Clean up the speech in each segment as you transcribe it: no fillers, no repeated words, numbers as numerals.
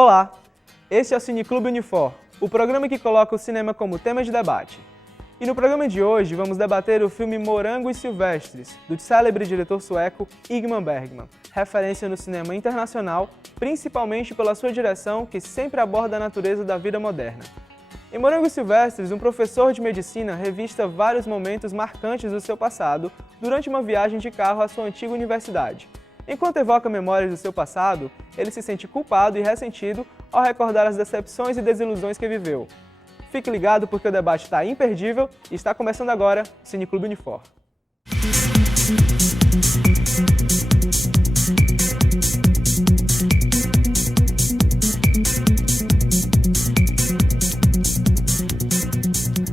Olá, esse é o Cineclube Unifor, o programa que coloca o cinema como tema de debate. E no programa de hoje vamos debater o filme Morangos Silvestres, do célebre diretor sueco Ingmar Bergman, referência no cinema internacional, principalmente pela sua direção que sempre aborda a natureza da vida moderna. Em Morangos Silvestres, um professor de medicina revista vários momentos marcantes do seu passado durante uma viagem de carro à sua antiga universidade. Enquanto evoca memórias do seu passado, ele se sente culpado e ressentido ao recordar as decepções e desilusões que viveu. Fique ligado porque o debate está imperdível e está começando agora o Cineclube Unifor.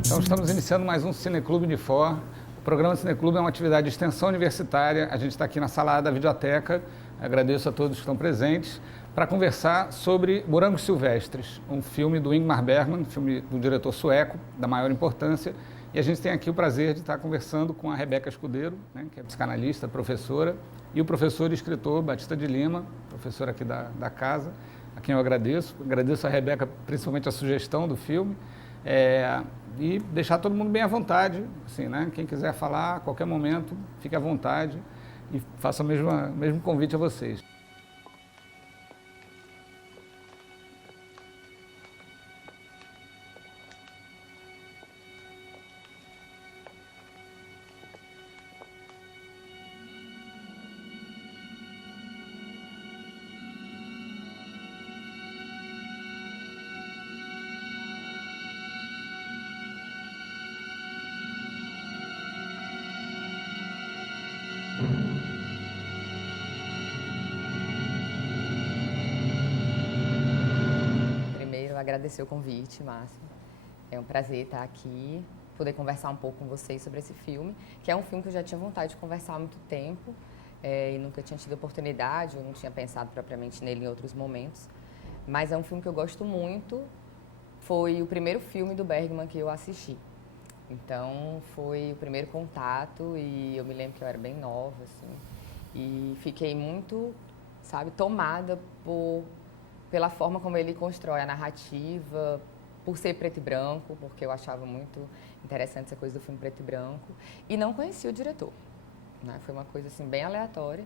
Então estamos iniciando mais um Cineclube Unifor. O programa Cineclube é uma atividade de extensão universitária. A gente está aqui na sala da videoteca. Agradeço a todos que estão presentes para conversar sobre Morangos Silvestres, um filme do Ingmar Bergman, filme do diretor sueco, da maior importância. E a gente tem aqui o prazer de estar conversando com a Rebeca Escudeiro, né, que é psicanalista, professora, e o professor e escritor Batista de Lima, professor aqui da casa, a quem eu agradeço. Agradeço a Rebeca, principalmente a sugestão do filme. E deixar todo mundo bem à vontade, assim, né? Quem quiser falar a qualquer momento, fique à vontade e faça o mesmo convite a vocês. Agradecer o convite, Márcio. É um prazer estar aqui, poder conversar um pouco com vocês sobre esse filme, que é um filme que eu já tinha vontade de conversar há muito tempo e nunca tinha tido oportunidade, eu não tinha pensado propriamente nele em outros momentos, mas é um filme que eu gosto muito. Foi o primeiro filme do Bergman que eu assisti, então foi o primeiro contato e eu me lembro que eu era bem nova, assim, e fiquei muito, tomada pela forma como ele constrói a narrativa, por ser preto e branco, porque eu achava muito interessante essa coisa do filme preto e branco, e não conhecia o diretor, né? Foi uma coisa assim bem aleatória,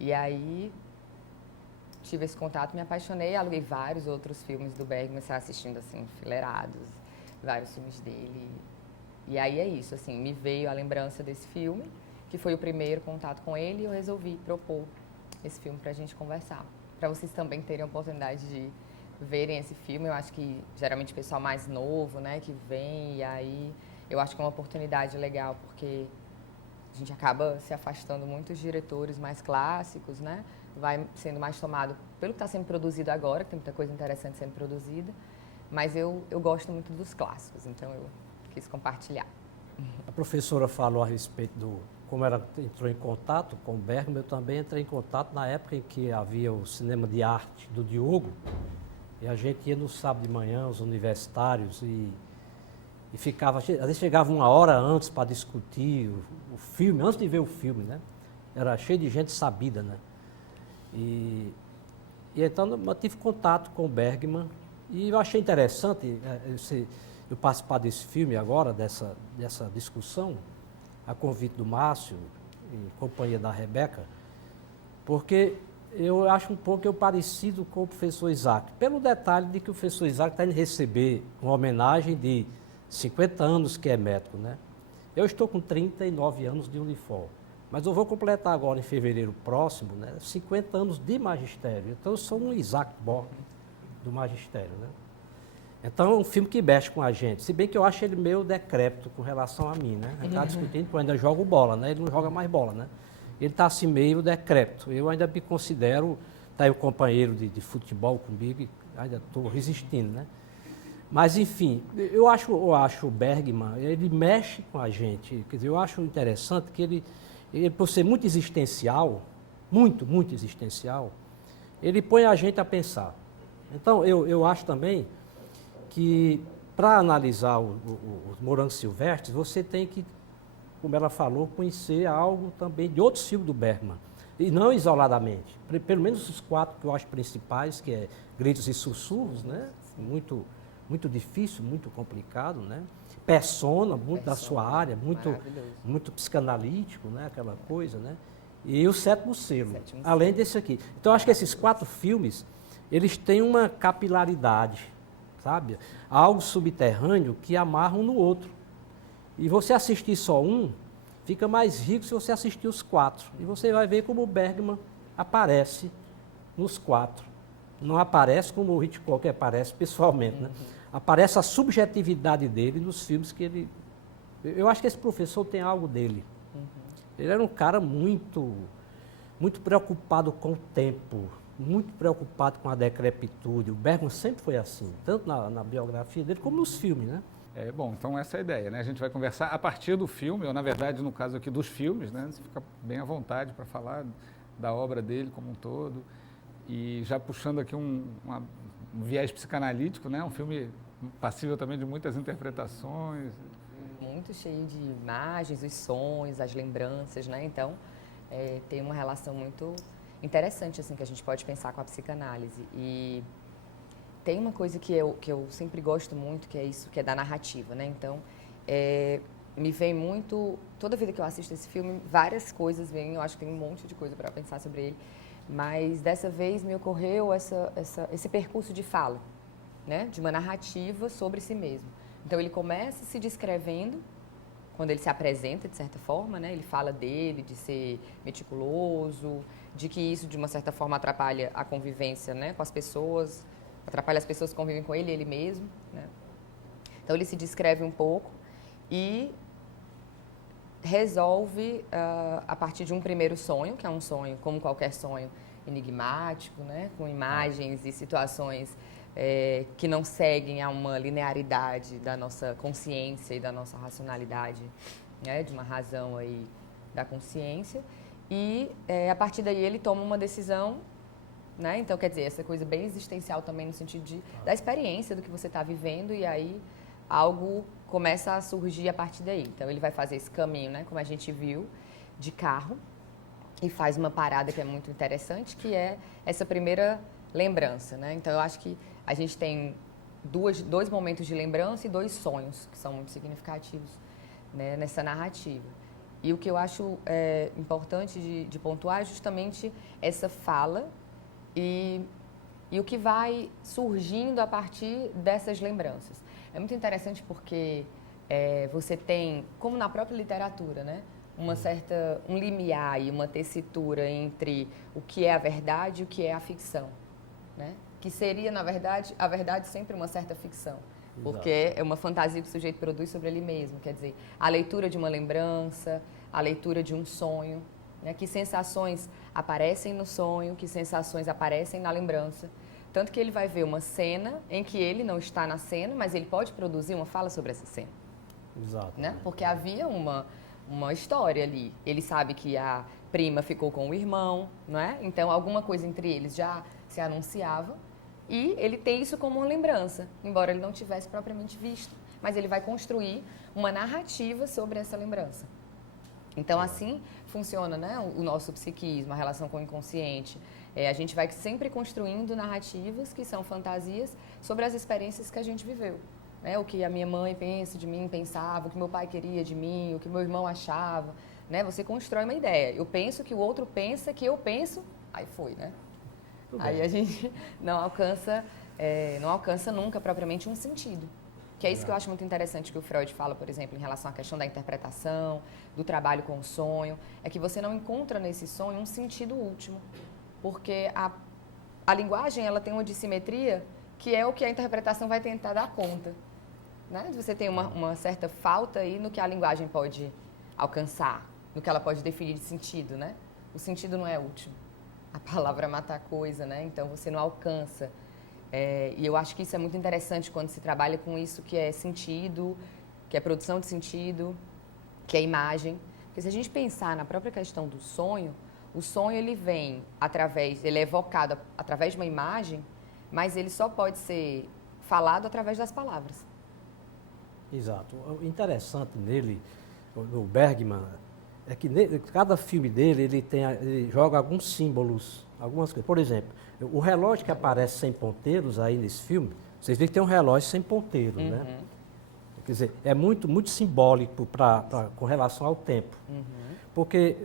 e aí tive esse contato, me apaixonei, aluguei vários outros filmes do Bergman, comecei assistindo assim, enfileirados, vários filmes dele, e aí é isso, assim, me veio a lembrança desse filme, que foi o primeiro contato com ele, e eu resolvi propor esse filme pra gente conversar. Para vocês também terem a oportunidade de verem esse filme. Eu acho que geralmente o pessoal mais novo, né, que vem, e aí eu acho que é uma oportunidade legal, porque a gente acaba se afastando muito dos diretores mais clássicos, né, vai sendo mais tomado pelo que está sendo produzido agora, que tem muita coisa interessante sendo produzida, mas eu gosto muito dos clássicos, então eu quis compartilhar. A professora falou a respeito como ela entrou em contato com o Bergman. Eu também entrei em contato na época em que havia o cinema de arte do Diogo, e a gente ia no sábado de manhã, os universitários, e ficava, às vezes chegava uma hora antes para discutir o filme, antes de ver o filme, né? Era cheio de gente sabida, né? E então eu tive contato com o Bergman, e eu achei interessante eu participar desse filme agora, dessa discussão, a convite do Márcio, em companhia da Rebeca, porque eu acho um pouco parecido com o professor Isaac, pelo detalhe de que o professor Isaac está indo receber uma homenagem de 50 anos que é médico, né? Eu estou com 39 anos de Unifor, mas eu vou completar agora, em fevereiro próximo, né, 50 anos de magistério. Então, eu sou um Isaac Borg do magistério, né? Então, é um filme que mexe com a gente, se bem que eu acho ele meio decrépito com relação a mim, né? A gente está discutindo que eu ainda jogo bola, né? Ele não joga mais bola, né? Ele está assim meio decrépito. Eu ainda me considero, está aí um companheiro de futebol comigo, ainda estou resistindo, né? Mas, enfim, eu acho o Bergman, ele mexe com a gente. Quer dizer, eu acho interessante que ele, por ser muito existencial, muito existencial, ele põe a gente a pensar. Então, eu acho também que, para analisar os Morangos Silvestres, você tem que, como ela falou, conhecer algo também de outros filmes do Bergman. E não isoladamente. Pelo menos os 4 que eu acho principais, que é Gritos e Sussurros, né? Muito, muito difícil, muito complicado, né? Persona, muito da sua área, muito psicanalítico, né? Aquela coisa, né? E o Sétimo Selo, além desse aqui. Então, acho que esses 4 filmes, eles têm uma capilaridade, sabe? Algo subterrâneo que amarra um no outro. E você assistir só um, fica mais rico se você assistir os 4. E você vai ver como o Bergman aparece nos 4. Não aparece como o Hitchcock aparece pessoalmente, né? Aparece a subjetividade dele nos filmes que ele... Eu acho que esse professor tem algo dele. Ele era um cara muito preocupado com o tempo, muito preocupado com a decrepitude. O Bergman sempre foi assim, tanto na biografia dele como nos filmes, né? Bom, então essa é a ideia, né? A gente vai conversar a partir do filme, ou na verdade, no caso aqui, dos filmes, né? Você fica bem à vontade para falar da obra dele como um todo. E já puxando aqui um viés psicanalítico, né? Um filme passível também de muitas interpretações. Muito cheio de imagens, os sonhos, as lembranças, né? Então, tem uma relação muito interessante, assim, que a gente pode pensar com a psicanálise. E tem uma coisa que eu sempre gosto muito, que é isso, que é da narrativa, né? Então, me vem muito... Toda vida que eu assisto esse filme, várias coisas vêm, eu acho que tem um monte de coisa para pensar sobre ele, mas dessa vez me ocorreu esse percurso de fala, né? De uma narrativa sobre si mesmo. Então, ele começa se descrevendo, quando ele se apresenta, de certa forma, né? Ele fala dele, de ser meticuloso, de que isso, de uma certa forma, atrapalha a convivência, né? Com as pessoas, atrapalha as pessoas que convivem com ele mesmo, né? Então, ele se descreve um pouco e resolve, a partir de um primeiro sonho, que é um sonho, como qualquer sonho, enigmático, né? Com imagens e situações que não seguem a uma linearidade da nossa consciência e da nossa racionalidade, né? De uma razão aí da consciência. E, a partir daí, ele toma uma decisão, né? Então, quer dizer, essa coisa bem existencial também no sentido da experiência do que você está vivendo, e aí algo começa a surgir a partir daí. Então, ele vai fazer esse caminho, né? Como a gente viu, de carro, e faz uma parada que é muito interessante, que é essa primeira lembrança, né? Então, eu acho que a gente tem dois momentos de lembrança e 2 sonhos, que são muito significativos, né, nessa narrativa. E o que eu acho importante de pontuar é justamente essa fala e o que vai surgindo a partir dessas lembranças. É muito interessante porque você tem, como na própria literatura, né, um limiar e uma tessitura entre o que é a verdade e o que é a ficção, né? Que seria, na verdade, a verdade sempre uma certa ficção. Porque é uma fantasia que o sujeito produz sobre ele mesmo. Quer dizer, a leitura de uma lembrança, a leitura de um sonho, né? Que sensações aparecem no sonho, que sensações aparecem na lembrança. Tanto que ele vai ver uma cena em que ele não está na cena, mas ele pode produzir uma fala sobre essa cena. Exato. Né? Porque havia uma história ali. Ele sabe que a prima ficou com o irmão, não é? Então, alguma coisa entre eles já se anunciava. E ele tem isso como uma lembrança, embora ele não tivesse propriamente visto. Mas ele vai construir uma narrativa sobre essa lembrança. Então, assim funciona, né, o nosso psiquismo, a relação com o inconsciente. A gente vai sempre construindo narrativas que são fantasias sobre as experiências que a gente viveu. Né? O que a minha mãe pensa de mim, pensava, o que meu pai queria de mim, o que meu irmão achava. Né? Você constrói uma ideia. Eu penso que o outro pensa que eu penso, aí foi, né? Aí a gente não alcança nunca propriamente um sentido. Que é isso que eu acho muito interessante que o Freud fala, por exemplo, em relação à questão da interpretação, do trabalho com o sonho, é que você não encontra nesse sonho um sentido último. Porque a linguagem ela tem uma dissimetria que é o que a interpretação vai tentar dar conta. Né? Você tem uma certa falta aí no que a linguagem pode alcançar, no que ela pode definir de sentido. Né? O sentido não é último. A palavra mata a coisa, né? Então você não alcança. E eu acho que isso é muito interessante quando se trabalha com isso que é sentido, que é produção de sentido, que é imagem. Porque se a gente pensar na própria questão do sonho, o sonho ele é evocado através de uma imagem, mas ele só pode ser falado através das palavras. Exato. O interessante nele, no Bergman, é que cada filme dele, ele joga alguns símbolos, algumas coisas. Por exemplo, o relógio que aparece sem ponteiros aí nesse filme, vocês veem que tem um relógio sem ponteiros, né? Quer dizer, é muito simbólico com relação ao tempo. Porque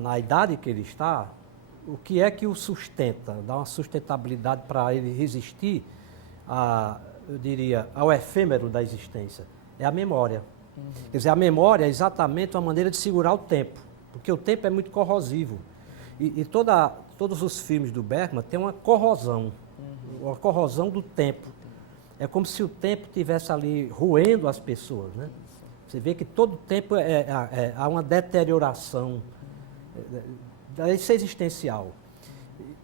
na idade que ele está, o que é que o sustenta? Dá uma sustentabilidade para ele resistir, eu diria, ao efêmero da existência. É a memória. Quer dizer, a memória é exatamente uma maneira de segurar o tempo, porque o tempo é muito corrosivo. E todos os filmes do Bergman têm uma corrosão do tempo. É como se o tempo estivesse ali roendo as pessoas, né? Você vê que todo o tempo há uma deterioração isso é existencial.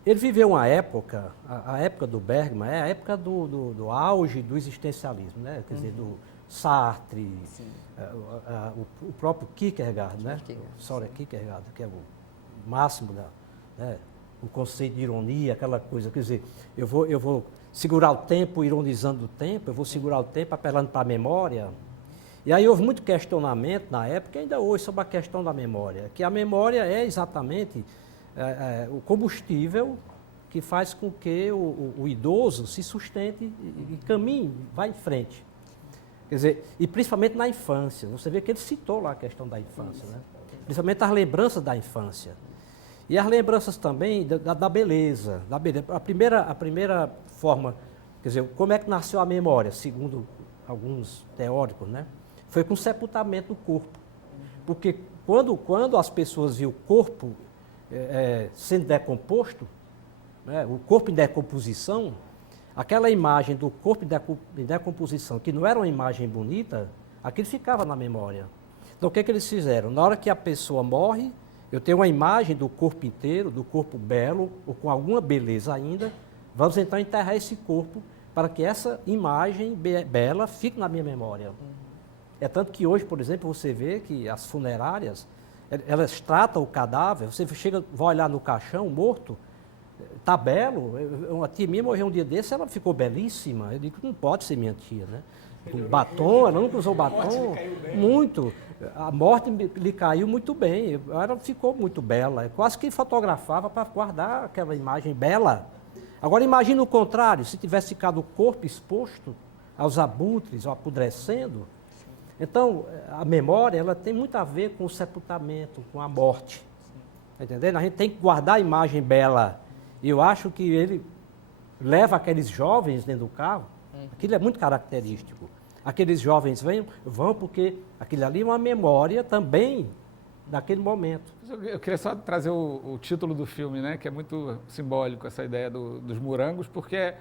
Ele viveu uma época, a época do Bergman é a época do auge do existencialismo, né? Quer dizer, do Sartre, o próprio Kierkegaard, né? Soren Kierkegaard, que é o máximo o conceito de ironia, aquela coisa, quer dizer, eu vou segurar o tempo ironizando o tempo, eu vou segurar o tempo apelando para a memória. E aí houve muito questionamento na época, e ainda hoje, sobre a questão da memória, que a memória é exatamente o combustível que faz com que o idoso se sustente e caminhe, vá em frente. Quer dizer, e principalmente na infância. Você vê que ele citou lá a questão da infância, né? Principalmente as lembranças da infância. E as lembranças também da beleza. A primeira forma, quer dizer, como é que nasceu a memória, segundo alguns teóricos, né? Foi com o sepultamento do corpo. Porque quando as pessoas viam o corpo sendo decomposto, né, o corpo em decomposição, aquela imagem do corpo em decomposição, que não era uma imagem bonita, aquilo ficava na memória. Então, o que eles fizeram? Na hora que a pessoa morre, eu tenho uma imagem do corpo inteiro, do corpo belo, ou com alguma beleza ainda, vamos então enterrar esse corpo para que essa imagem bela fique na minha memória. É tanto que hoje, por exemplo, você vê que as funerárias, elas tratam o cadáver, você vai olhar no caixão morto, está belo. Uma tia minha morreu um dia desse, ela ficou belíssima. Eu digo, não pode ser minha tia, né? Com batom, ela nunca usou batom. Muito. A morte lhe caiu muito bem. Ela ficou muito bela. Quase que fotografava para guardar aquela imagem bela. Agora imagine o contrário, se tivesse ficado o corpo exposto aos abutres, ou apodrecendo. Então, a memória, ela tem muito a ver com o sepultamento, com a morte. Está entendendo? A gente tem que guardar a imagem bela. E eu acho que ele leva aqueles jovens dentro do carro, aquilo é muito característico. Aqueles jovens vão porque aquilo ali é uma memória também daquele momento. Eu queria só trazer o título do filme, né, que é muito simbólico, essa ideia dos morangos, porque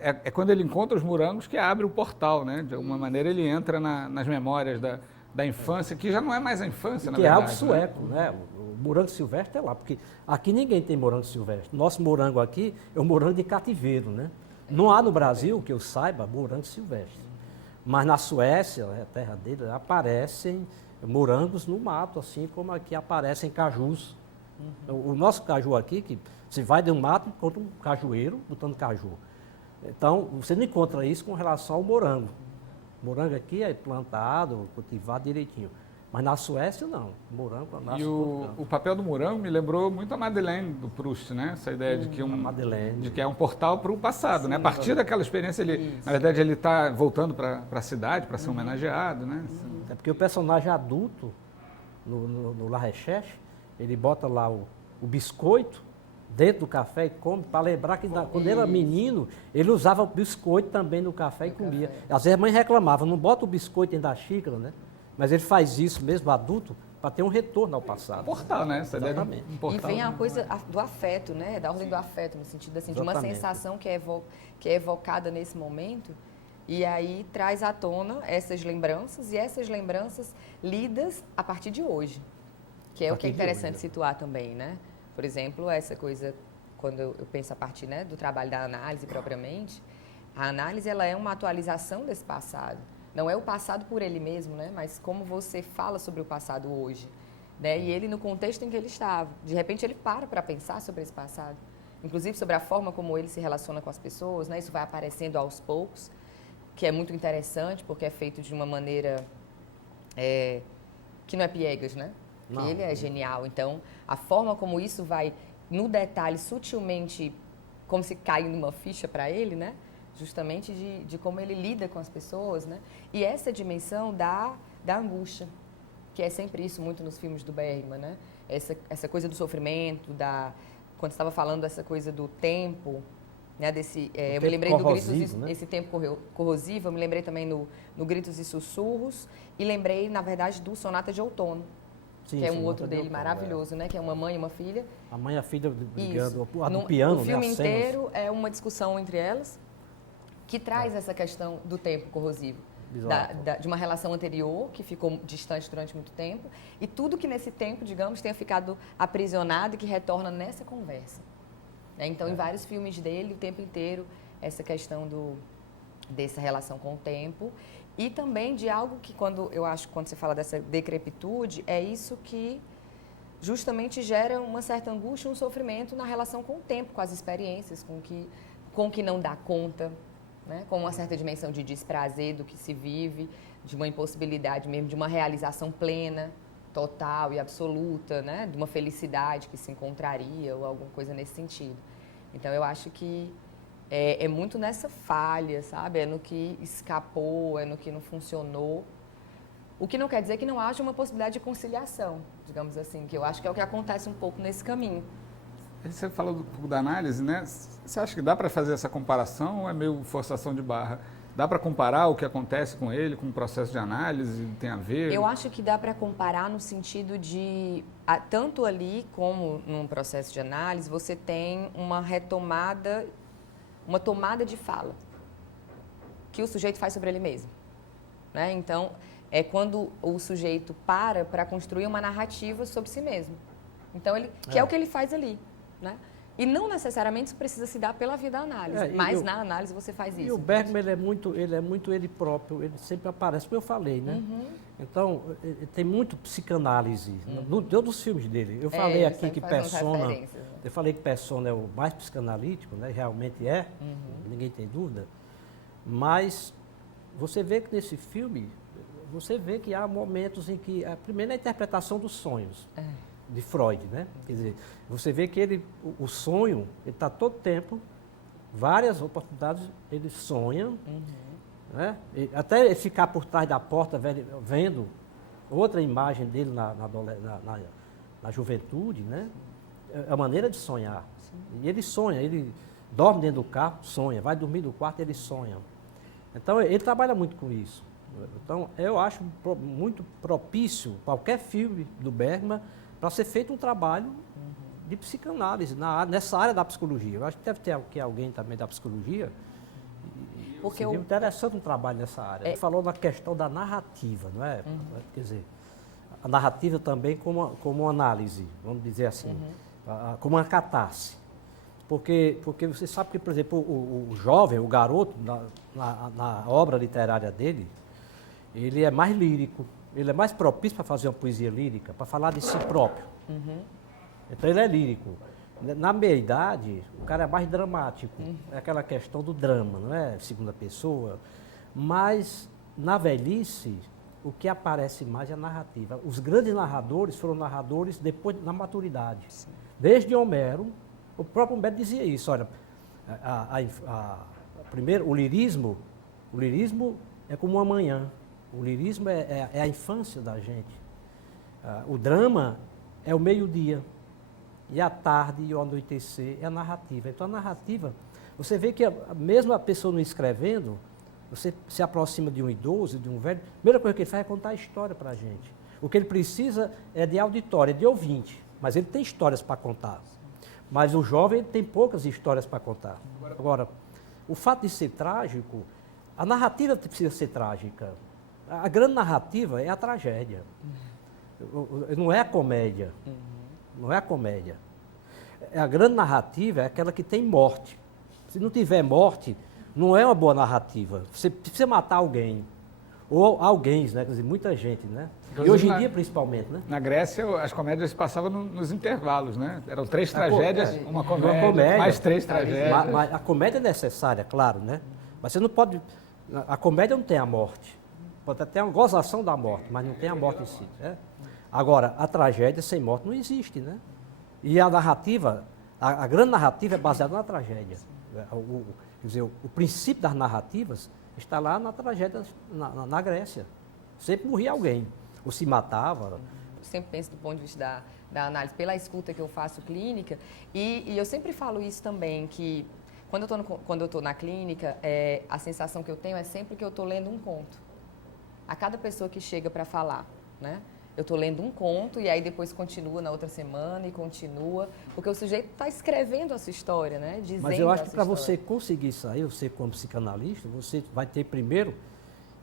é quando ele encontra os morangos que abre o portal, né? De alguma maneira ele entra nas memórias da infância, que já não é mais a infância, na verdade. Que é algo sueco, né? O morango silvestre é lá, porque aqui ninguém tem morango silvestre. Nosso morango aqui é um morango de cativeiro, né? Não há no Brasil, que eu saiba, morango silvestre. Mas na Suécia, a terra dele, aparecem morangos no mato, assim como aqui aparecem cajus. O nosso caju aqui, que você vai de um mato e encontra um cajueiro botando caju. Então, você não encontra isso com relação ao morango. O morango aqui é plantado, cultivado direitinho. Mas na Suécia, não. O morango nasce. E o papel do morango me lembrou muito a Madeleine do Proust, né? Essa ideia de que é um portal para o passado, né? A partir daquela experiência, na verdade, ele está voltando para a cidade para ser homenageado, né? É porque o personagem adulto, no La Recherche, ele bota lá o biscoito dentro do café e come, para lembrar que quando ele era menino, ele usava biscoito também no café e comia. Às vezes a mãe reclamava, não bota o biscoito dentro da xícara, né? Mas ele faz isso mesmo, adulto, para ter um retorno ao passado. Portal, né? Essa ideia de um portal. E vem a coisa do afeto, né? Da ordem do afeto, no sentido assim, de uma sensação que é evocada nesse momento, e aí traz à tona essas lembranças, e essas lembranças lidas a partir de hoje. Que é o que é interessante situar também, né? Por exemplo, essa coisa, quando eu penso a partir, né, do trabalho da análise propriamente, a análise ela é uma atualização desse passado. Não é o passado por ele mesmo, né, mas como você fala sobre o passado hoje. Né, e ele no contexto em que ele estava. De repente ele para pensar sobre esse passado. Inclusive sobre a forma como ele se relaciona com as pessoas. Né, isso vai aparecendo aos poucos, que é muito interessante, porque é feito de uma maneira que não é piegas, né? que ele é genial. Então, a forma como isso vai, no detalhe, sutilmente, como se caindo numa ficha para ele, né? Justamente de como ele lida com as pessoas, né? E essa dimensão da angústia, que é sempre isso muito nos filmes do Bergman, né? Essa coisa do sofrimento, quando você estava falando dessa coisa do tempo, né? Eu me lembrei do Gritos, né? Esse tempo corrosivo, eu me lembrei também no Gritos e Sussurros, e lembrei, na verdade, do Sonata de Outono, Sim, que é um Sonata outro de dele Outono, maravilhoso, né? Que é uma mãe e uma filha. A mãe e a filha brigando, Isso. a do piano, o filme né, as cenas. inteiro é uma discussão entre elas que traz essa questão do tempo corrosivo. De uma relação anterior, que ficou distante durante muito tempo, e tudo que nesse tempo, digamos, tenha ficado aprisionado e que retorna nessa conversa. Né? Então, em vários filmes dele, o tempo inteiro, essa questão dessa relação com o tempo, e também de algo que, quando você fala dessa decrepitude, é isso que justamente gera uma certa angústia, um sofrimento na relação com o tempo, com as experiências, com o que não dá conta, né? Com uma certa dimensão de desprazer do que se vive, de uma impossibilidade mesmo, de uma realização plena, total e absoluta, né? De uma felicidade que se encontraria ou alguma coisa nesse sentido. Então, eu acho que é muito nessa falha, sabe? É no que escapou, é no que não funcionou. O que não quer dizer que não haja uma possibilidade de conciliação, digamos assim, que eu acho que é o que acontece um pouco nesse caminho. Você falou um pouco da análise, né? Você acha que dá para fazer essa comparação ou é meio forçação de barra? Dá para comparar o que acontece com ele, com o processo de análise? Tem a ver? Eu acho que dá para comparar no sentido de, tanto ali como num processo de análise, você tem uma tomada de fala que o sujeito faz sobre ele mesmo. Né? Então, é quando o sujeito para construir uma narrativa sobre si mesmo. Então, que é o que ele faz ali. Né? E não necessariamente isso precisa se dar pela via da análise, mas na análise você faz isso. E o Bergman, ele é muito ele próprio, ele sempre aparece, como eu falei, né? Então, tem muito psicanálise, todos os filmes dele. Eu falei aqui que Persona, eu falei que Persona é o mais psicanalítico, né? Realmente é, ninguém tem dúvida. Mas você vê que nesse filme, você vê que há momentos em que, primeiro, a interpretação dos sonhos. De Freud, né? Quer dizer, você vê que o sonho, ele está todo tempo, várias oportunidades, ele sonha, né? Até ele ficar por trás da porta vendo outra imagem dele na juventude, né? É a maneira de sonhar. Sim. E ele sonha, ele dorme dentro do carro, sonha, vai dormir no quarto, ele sonha. Então, ele trabalha muito com isso. Então, eu acho muito propício qualquer filme do Bergman para ser feito um trabalho de psicanálise nessa área da psicologia. Eu acho que deve ter alguém também da psicologia. Porque seria interessante um trabalho nessa área. Ele falou na questão da narrativa, não é? Quer dizer, a narrativa também como análise, vamos dizer assim, como uma catarse. Porque você sabe que, por exemplo, o jovem, o garoto, na obra literária dele, ele é mais lírico. Ele é mais propício para fazer uma poesia lírica, para falar de si próprio. Então, ele é lírico. Na meia-idade, o cara é mais dramático. É aquela questão do drama, não é? Segunda pessoa. Mas, na velhice, o que aparece mais é a narrativa. Os grandes narradores foram narradores depois, na maturidade. Sim. Desde Homero, o próprio Homero dizia isso. Olha, primeiro, o lirismo é como uma manhã. O lirismo é a infância da gente. O drama é o meio-dia. E a tarde e o anoitecer é a narrativa. Então, a narrativa, você vê que mesmo a pessoa não escrevendo, você se aproxima de um idoso, de um velho, a primeira coisa que ele faz é contar a história para a gente. O que ele precisa é de auditório, é de ouvinte. Mas ele tem histórias para contar. Mas o jovem tem poucas histórias para contar. Agora, o fato de ser trágico, a narrativa precisa ser trágica. A grande narrativa é a tragédia. Não é a comédia. Não é a comédia. A grande narrativa é aquela que tem morte. Se não tiver morte, não é uma boa narrativa. Você precisa matar alguém. Ou alguém, né? Quer dizer, muita gente, né? Inclusive, e hoje em dia, principalmente, né? Na Grécia, as comédias passavam nos intervalos, né? Eram 3 tragédias, uma comédia, mais 3 tragédias. Mas a comédia é necessária, claro, né? Mas você não pode... A comédia não tem a morte. Pode até ter uma gozação da morte, mas não tem a morte em si. Né? Agora, a tragédia sem morte não existe, né? E a narrativa, a grande narrativa é baseada na tragédia. Quer dizer, o princípio das narrativas está lá na tragédia na Grécia. Sempre morria alguém, ou se matava. Eu sempre penso do ponto de vista da análise, pela escuta que eu faço clínica, e eu sempre falo isso também, que quando eu estou na clínica, a sensação que eu tenho é sempre que eu estou lendo um conto. A cada pessoa que chega para falar, né? Eu estou lendo um conto e aí depois continua na outra semana e continua, porque o sujeito está escrevendo a sua história, né? Dizendo. Mas eu acho que para você conseguir isso aí, você como psicanalista, você vai ter primeiro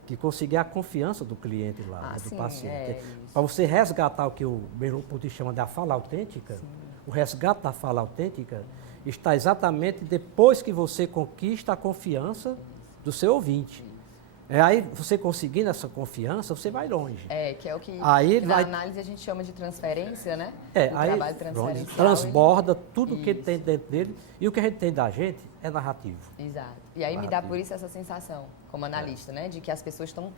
que conseguir a confiança do cliente lá, do paciente. Para você resgatar o que o Merleau-Ponty chama de a fala autêntica, o resgate da fala autêntica está exatamente depois que você conquista a confiança do seu ouvinte. Aí, você conseguindo essa confiança, você vai longe. Que é o que aí na análise a gente chama de transferência, né? O aí trabalho transferencial, transborda tudo o que ele tem dentro dele, e o que a gente tem da gente é narrativo. Exato. E aí me dá por isso essa sensação, como analista, né? De que as pessoas estão...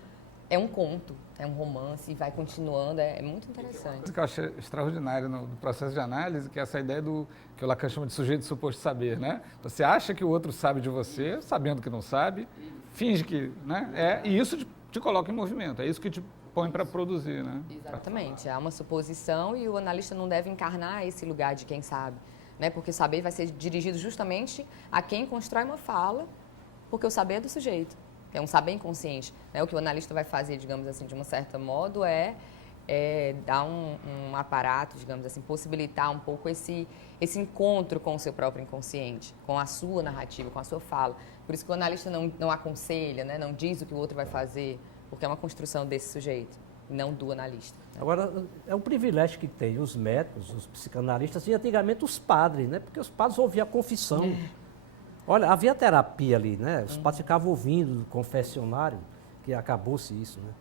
É um conto, é um romance, e vai continuando, é muito interessante. O que eu acho extraordinário no processo de análise, que é essa ideia do que o Lacan chama de sujeito suposto saber, né? Você acha que o outro sabe de você, sabendo que não sabe, finge que, né? E isso te coloca em movimento, é isso que te põe para produzir, né? Exatamente, há uma suposição e o analista não deve encarnar esse lugar de quem sabe, né? Porque o saber vai ser dirigido justamente a quem constrói uma fala, porque o saber é do sujeito, é um saber inconsciente, né? O que o analista vai fazer, digamos assim, de um certo modo, é dar um aparato, digamos assim, possibilitar um pouco esse encontro com o seu próprio inconsciente, com a sua narrativa, com a sua fala. Por isso que o analista não aconselha, né? Não diz o que o outro vai fazer, porque é uma construção desse sujeito, não do analista. Né? Agora, é um privilégio que tem os médicos, os psicanalistas e antigamente os padres, né? Porque os padres ouviam a confissão. Olha, havia terapia ali, né? Os padres ficavam ouvindo do confessionário, que acabou-se isso, né?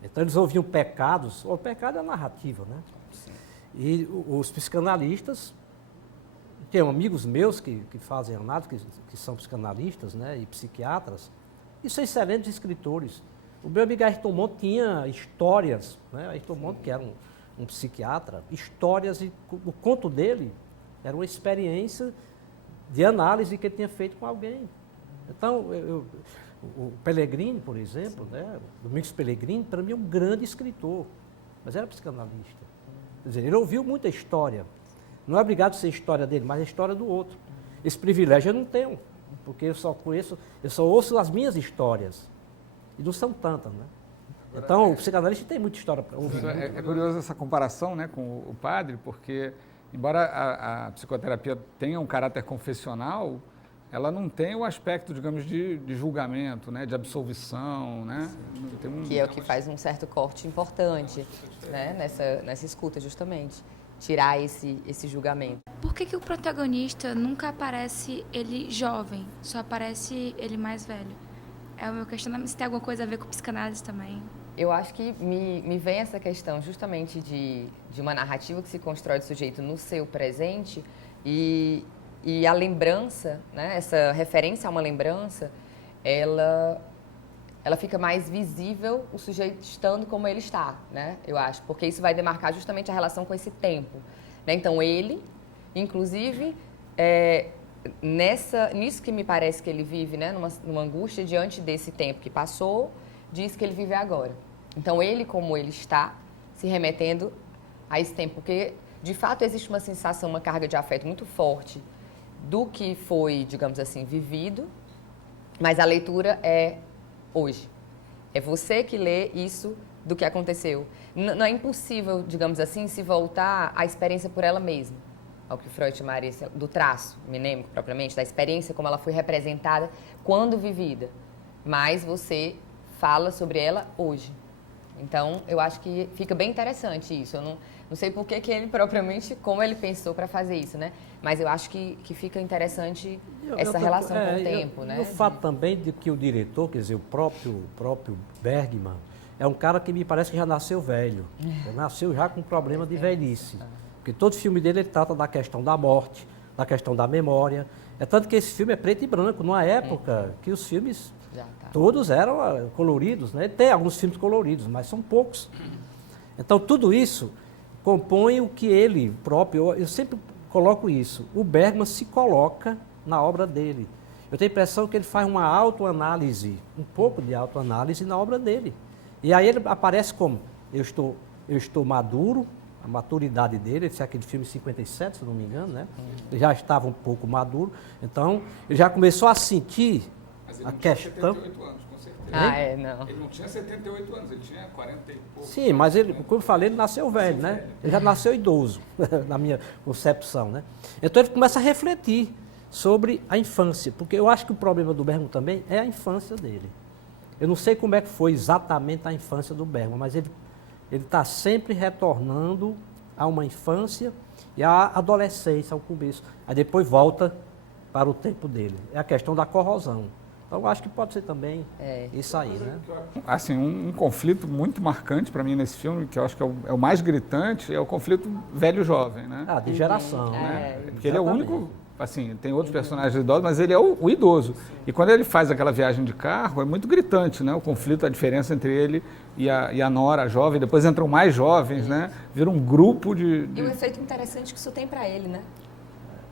Então, eles ouviam pecados. O pecado é narrativa, né? Sim. E os psicanalistas, tenho amigos meus que fazem análise, que são psicanalistas, né? E psiquiatras, e são excelentes escritores. O meu amigo Ayrton Monte tinha histórias, né? Ayrton Monte, que era um psiquiatra, histórias, e o conto dele era uma experiência de análise que ele tinha feito com alguém. Então, o Pellegrini, por exemplo, né? Domingos Pellegrini, para mim é um grande escritor, mas era psicanalista. Quer dizer, ele ouviu muita história. Não é obrigado a ser a história dele, mas a história do outro. Esse privilégio eu não tenho, porque eu só ouço as minhas histórias. E não são tantas, né? Então, o psicanalista tem muita história para ouvir. É curioso essa comparação, né, com o padre, porque, embora a psicoterapia tenha um caráter confessional, ela não tem o aspecto, digamos, de julgamento, né, de absolvição, né? Que é o que faz um certo corte importante, né, nessa escuta, justamente. Tirar esse julgamento. Por que o protagonista nunca aparece ele jovem, só aparece ele mais velho? É o meu questionamento, se tem alguma coisa a ver com psicanálise também. Eu acho que me vem essa questão justamente de uma narrativa que se constrói do sujeito no seu presente e a lembrança, né, essa referência a uma lembrança, ela fica mais visível o sujeito estando como ele está, né, eu acho, porque isso vai demarcar justamente a relação com esse tempo. Né? Então, ele, inclusive, nisso que me parece que ele vive, né, numa angústia diante desse tempo que passou, diz que ele vive agora. Então, ele, como ele está, se remetendo a esse tempo, porque, de fato, existe uma sensação, uma carga de afeto muito forte do que foi, digamos assim, vivido, mas a leitura é hoje. É você que lê isso do que aconteceu. Não é impossível, digamos assim, se voltar à experiência por ela mesma, ao que Freud chamaria do traço mnemônico propriamente, da experiência como ela foi representada quando vivida. Mas você fala sobre ela hoje. Então, eu acho que fica bem interessante isso. Eu não sei por que ele propriamente, como ele pensou para fazer isso, né? Mas eu acho que fica interessante essa relação com o tempo, né? O fato também de que o diretor, quer dizer, o próprio Bergman, é um cara que me parece que já nasceu velho. Já nasceu já com problema de velhice. Porque todo filme dele ele trata da questão da morte, da questão da memória. É tanto que esse filme é preto e branco, numa época que os filmes todos eram coloridos, né? Tem alguns filmes coloridos, mas são poucos. Então, tudo isso compõe o que ele próprio, eu sempre coloco isso, o Bergman se coloca na obra dele. Eu tenho a impressão que ele faz uma autoanálise, um pouco de autoanálise na obra dele. E aí ele aparece como, eu estou maduro, a maturidade dele, ele fez aquele filme em 57, se não me engano, né? Ele já estava um pouco maduro, então ele já começou a sentir a questão... Tinha 78 anos, com certeza. Não. Ele não tinha 78 anos, ele tinha 40 e pouco. Sim, mas ele, como eu falei, ele nasceu velho, né? Ele já nasceu idoso, na minha concepção, né? Então ele começa a refletir sobre a infância, porque eu acho que o problema do Bergman também é a infância dele. Eu não sei como é que foi exatamente a infância do Bergman, mas ele está sempre retornando a uma infância e à adolescência, ao começo. Aí depois volta para o tempo dele. É a questão da corrosão. Então, eu acho que pode ser também isso aí, né? Assim, um conflito muito marcante para mim nesse filme, que eu acho que é o mais gritante, é o conflito velho-jovem, né? Ah, de geração, né? né? Porque ele é o único, assim, tem outros personagens idosos, mas ele é o idoso. E quando ele faz aquela viagem de carro, é muito gritante, né? O conflito, a diferença entre ele e a Nora, a jovem, depois entram mais jovens, né? Vira um grupo de... E o efeito interessante que isso tem para ele, né?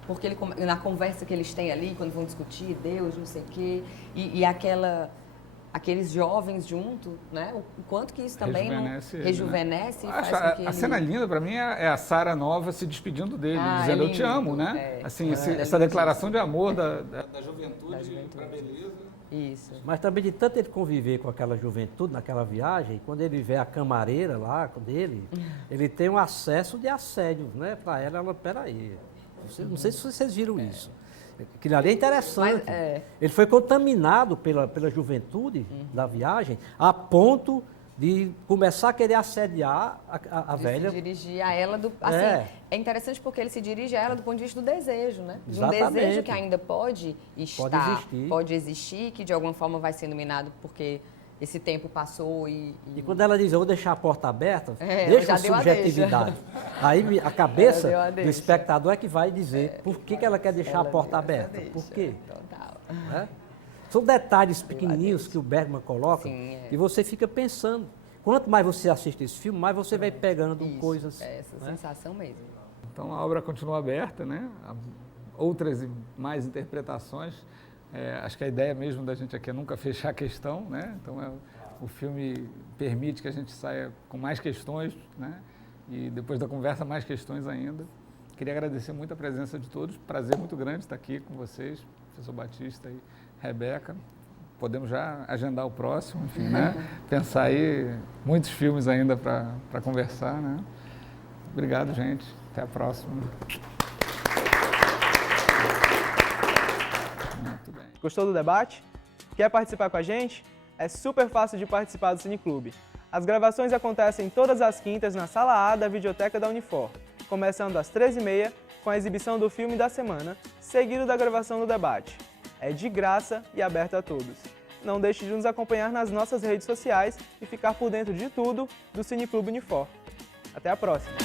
Porque ele, na conversa que eles têm ali, quando vão discutir Deus, não sei o quê, e aqueles jovens junto, né? O quanto que isso também rejuvenesce, né? E faz com que a cena linda para mim é a Sara Nova se despedindo dele, dizendo eu te amo, né? Assim, essa declaração de amor da juventude para a beleza. Isso. Mas também de tanto ele conviver com aquela juventude naquela viagem, quando ele vê a camareira lá dele, ele tem um acesso de assédio, né? Para ela, peraí, não sei se vocês viram isso. Aquilo ali é interessante. Mas, Ele foi contaminado pela juventude da viagem, a ponto de começar a querer assediar a velha. Se dirigir a ela do... Assim, é interessante porque ele se dirige a ela do ponto de vista do desejo, né? De um desejo que ainda pode estar, pode existir, que de alguma forma vai sendo minado porque esse tempo passou e quando ela diz, eu vou deixar a porta aberta, deixa a subjetividade. Aí a cabeça do espectador é que vai dizer por que ela quer deixar a porta aberta. Por quê? Total. São detalhes pequenininhos que o Bergman coloca e você fica pensando. Quanto mais você assiste esse filme, mais você vai pegando coisas. É essa sensação mesmo. Então a obra continua aberta, né? Há outras e mais interpretações. Acho que a ideia mesmo da gente aqui é nunca fechar a questão, né? Então o filme permite que a gente saia com mais questões, né? E depois da conversa mais questões ainda. Queria agradecer muito a presença de todos, prazer muito grande estar aqui com vocês, professor Batista e Rebeca. Podemos já agendar o próximo, enfim, né? Pensar aí muitos filmes ainda para conversar, né? Obrigado, gente. Até a próxima. Gostou do debate? Quer participar com a gente? É super fácil de participar do Cineclube. As gravações acontecem todas as quintas na Sala A da Videoteca da Unifor, começando às 13h30 com a exibição do filme da semana, seguido da gravação do debate. É de graça e aberto a todos. Não deixe de nos acompanhar nas nossas redes sociais e ficar por dentro de tudo do Cineclube Unifor. Até a próxima!